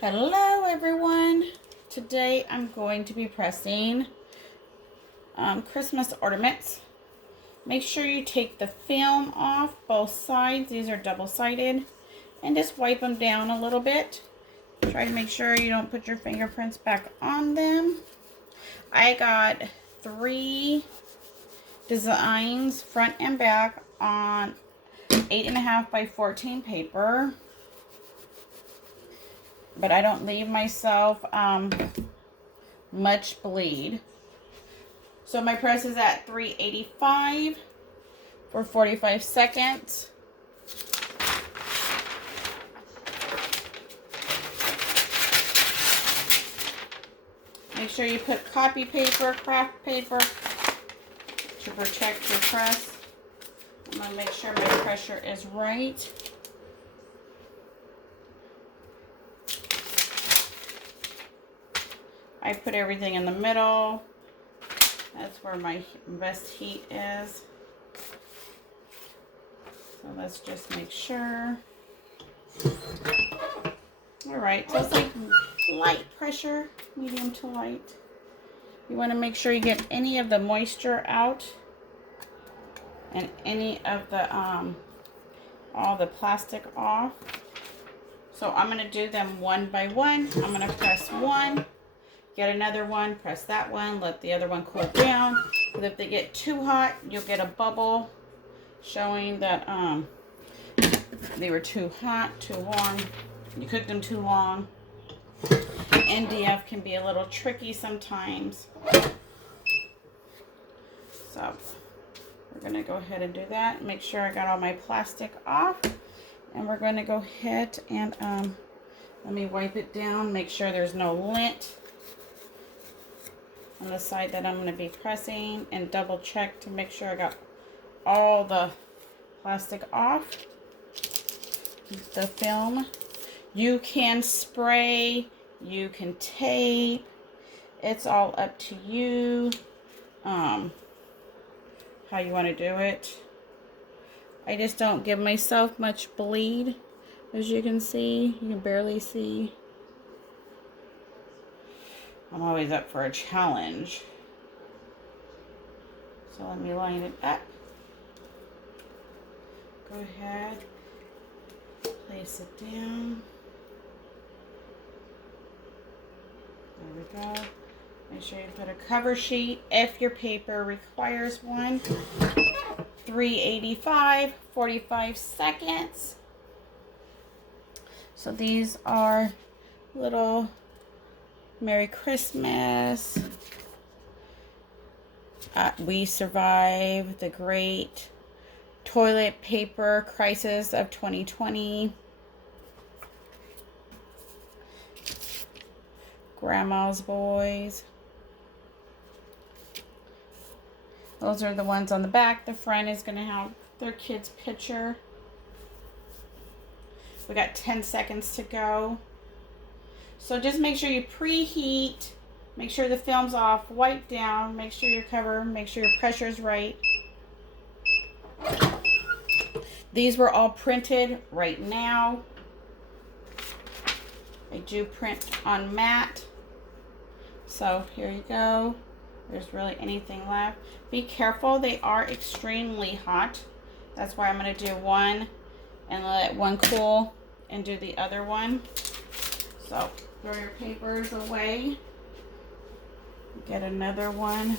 Hello everyone. Today I'm going to be pressing Christmas ornaments. Make sure you take the film off both sides. These are double-sided, and just wipe them down a little bit. Try to make sure you don't put your fingerprints back on them. I got 3 designs front and back on 8.5 by 14 paper. But I don't leave myself much bleed. So my press is at 385 for 45 seconds. Make sure you put copy paper, craft paper to protect your press. I'm going to make sure my pressure is right. I put everything in the middle. That's where my best heat is. So let's just make sure. Alright, so it's like light pressure, medium to light. You want to make sure you get any of the moisture out and any of the all the plastic off. So I'm going to do them one by one. I'm going to press one. Get another one, press that one, let the other one cool down. Because if they get too hot, you'll get a bubble showing that they were too hot, too warm. You cooked them too long. MDF can be a little tricky sometimes. So we're going to go ahead and do that. Make sure I got all my plastic off. And we're going to go ahead and let me wipe it down. Make sure there's no lint on the side that I'm going to be pressing, and double check to make sure I got all the plastic off the film. You can spray, you can tape, it's all up to you how you want to do it. I just don't give myself much bleed. As you can see, you can barely see. I'm always up for a challenge. So let me line it up. Go ahead, place it down. There we go. Make sure you put a cover sheet if your paper requires one. 385, 45 seconds. So these are little Merry Christmas. We survived the great toilet paper crisis of 2020. Grandma's boys. Those are the ones on the back. The front is going to have their kid's picture. We got 10 seconds to go. So just make sure you preheat, make sure the film's off, wipe down, make sure your cover, make sure your pressure's right. These were all printed right now. I do print on matte. So here you go. There's really anything left. Be careful, they are extremely hot. That's why I'm going to do one and let one cool and do the other one. So throw your papers away. Get another one.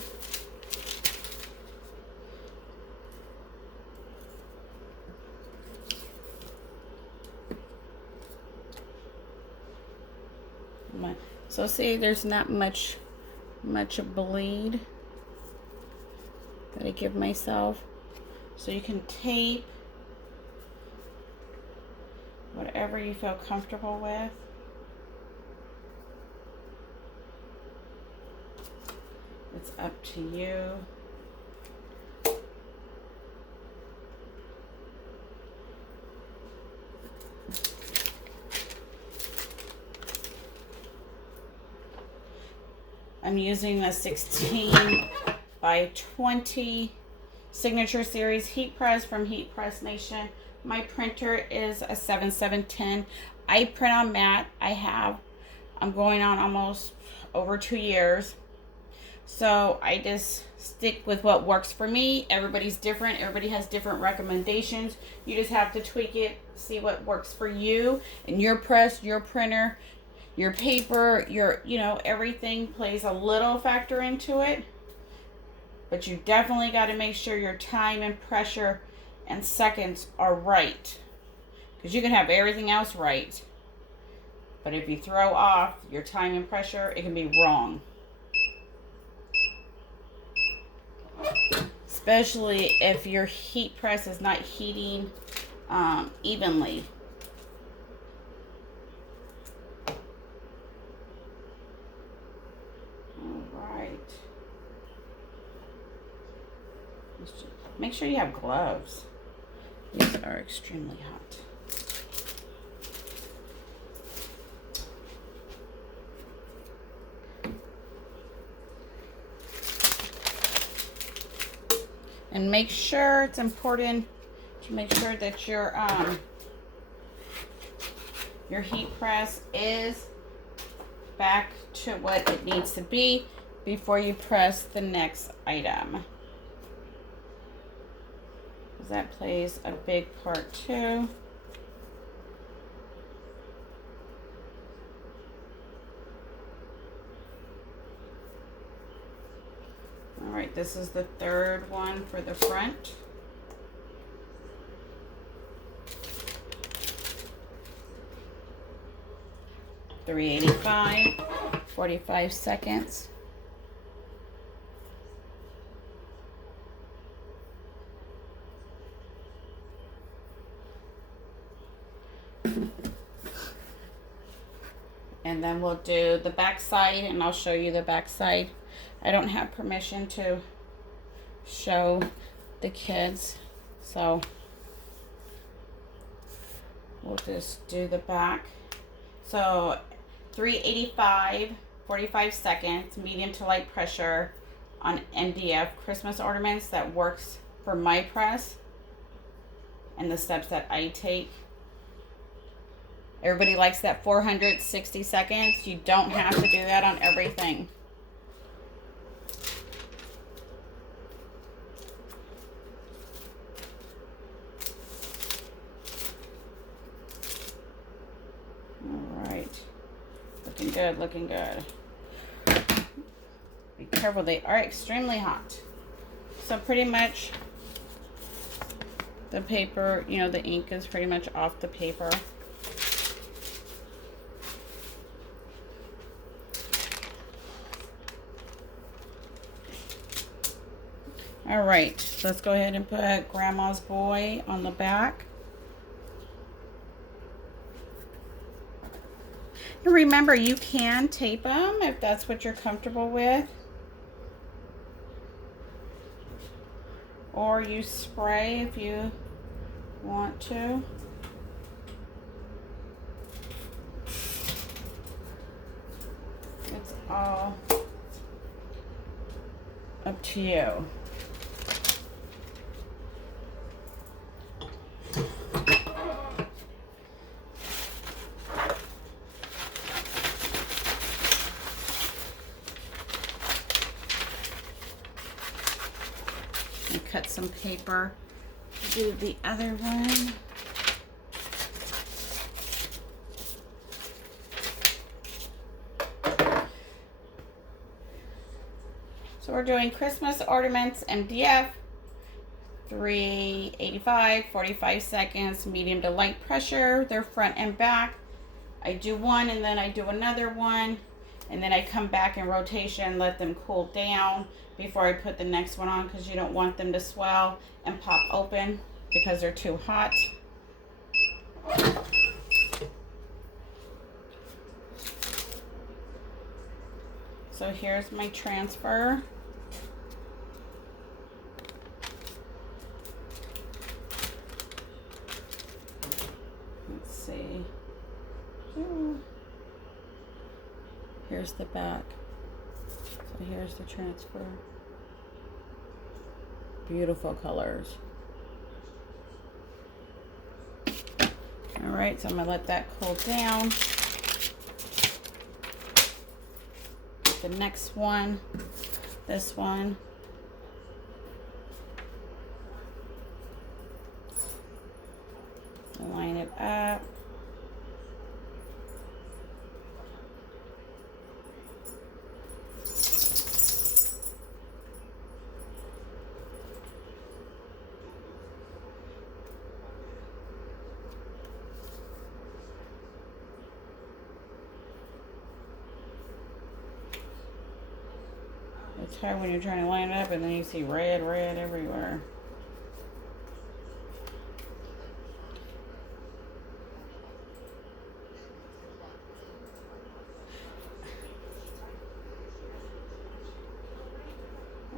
So see, there's not much bleed that I give myself. So you can tape whatever you feel comfortable with. It's up to you. I'm using a 16 by 20 Signature Series heat press from Heat Press Nation. My printer is a 7710. I print on matte. I have I'm going on almost over 2 years. So I just stick with what works for me. Everybody's different. Everybody has different recommendations. You just have to tweak it, see what works for you and your press, your printer, your paper, your, you know, everything plays a little factor into it. But you definitely got to make sure your time and pressure and seconds are right. Because you can have everything else right. But if you throw off your time and pressure, it can be wrong. Especially if your heat press is not heating evenly. Alright. Make sure you have gloves. These are extremely hot. And make sure, it's important to make sure that your heat press is back to what it needs to be before you press the next item. Because that plays a big part too. Alright, this is the third one for the front. $3.85, 45 seconds. And then we'll do the back side, and I'll show you the back side. I don't have permission to show the kids, so we'll just do the back. So $3.85, 45 seconds, medium to light pressure on MDF Christmas ornaments. That works for my press and the steps that I take. Everybody likes that 460 seconds. You don't have to do that on everything. Looking good, looking good. Be careful, they are extremely hot. So pretty much the paper, you know, the ink is pretty much off the paper. All right, let's go ahead and put Grandma's Boy on the back. And remember, you can tape them if that's what you're comfortable with. Or you spray if you want to. It's all up to you. Cut some paper to do the other one. So we're doing Christmas ornaments MDF, $3.85, 45 seconds, medium to light pressure. They're front and back. I do one and then I do another one, and then I come back in rotation, let them cool down before I put the next one on, because you don't want them to swell and pop open because they're too hot. So here's my transfer. Let's see. Here's the back. So here's the transfer. Beautiful colors. All right, so I'm gonna let that cool down. the next one, this one. Line it up. It's hard when you're trying to line it up and then you see red everywhere.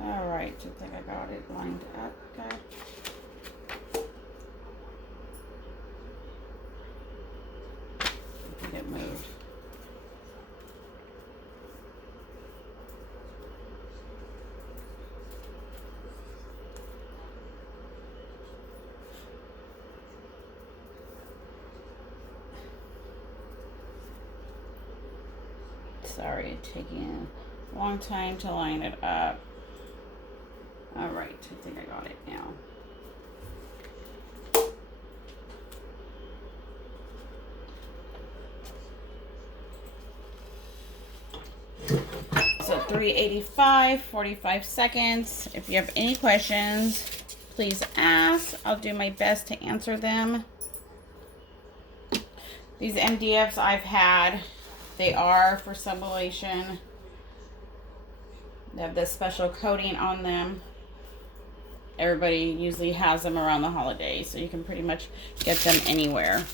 All right, I think I got it lined up good. I think it moved. Sorry, it's taking a long time to line it up. All right, I think I got it now. So 385, 45 seconds. If you have any questions, please ask. I'll do my best to answer them. These MDFs I've had, they are for sublimation. They have this special coating on them. Everybody usually has them around the holidays, so you can pretty much get them anywhere.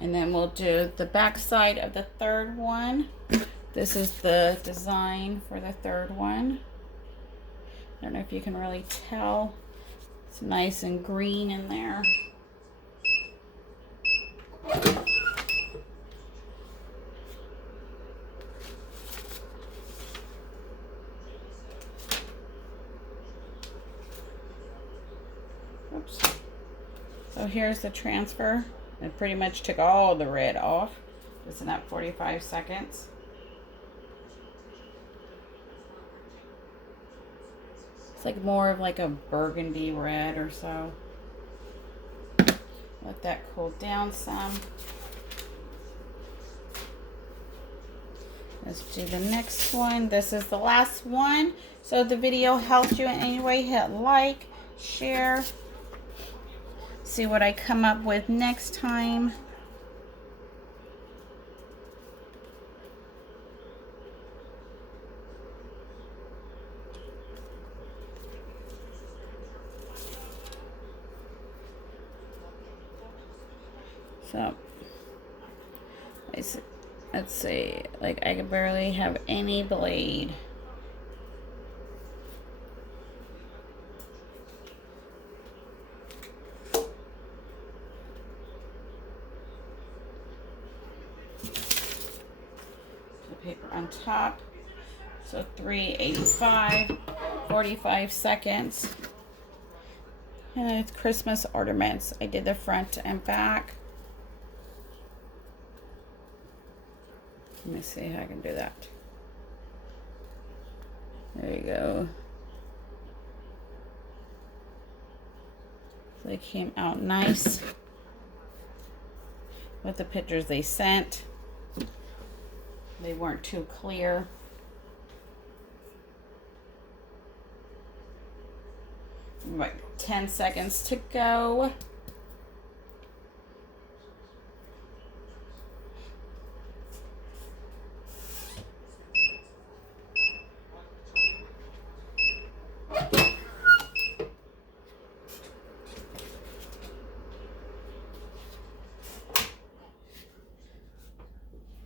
And then we'll do the back side of the third one. This is the design for the third one. I don't know if you can really tell. It's nice and green in there. Oops. So here's the transfer. It pretty much took all the red off. Just in that 45 seconds. It's like more of like a burgundy red or so. Let that cool down some. Let's do the next one. This is the last one. So if the video helped you in any way, hit like, share. See what I come up with next time. So, let's see, like I can barely have any blade. Paper on top. So 385, 45 seconds. And it's Christmas ornaments. I did the front and back. Let me see how I can do that. There you go. So they came out nice with the pictures they sent. They weren't too clear. Right, 10 seconds to go.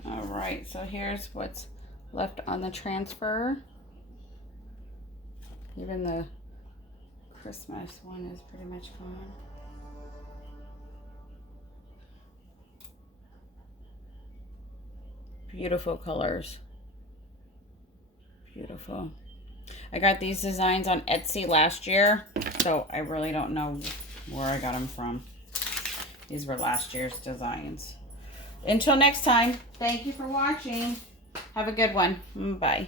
Alright, so here's what's left on the transfer. Even the Christmas one is pretty much gone. Beautiful colors. Beautiful. I got these designs on Etsy last year, so I really don't know where I got them from. These were last year's designs. Until next time, thank you for watching. Have a good one. Bye.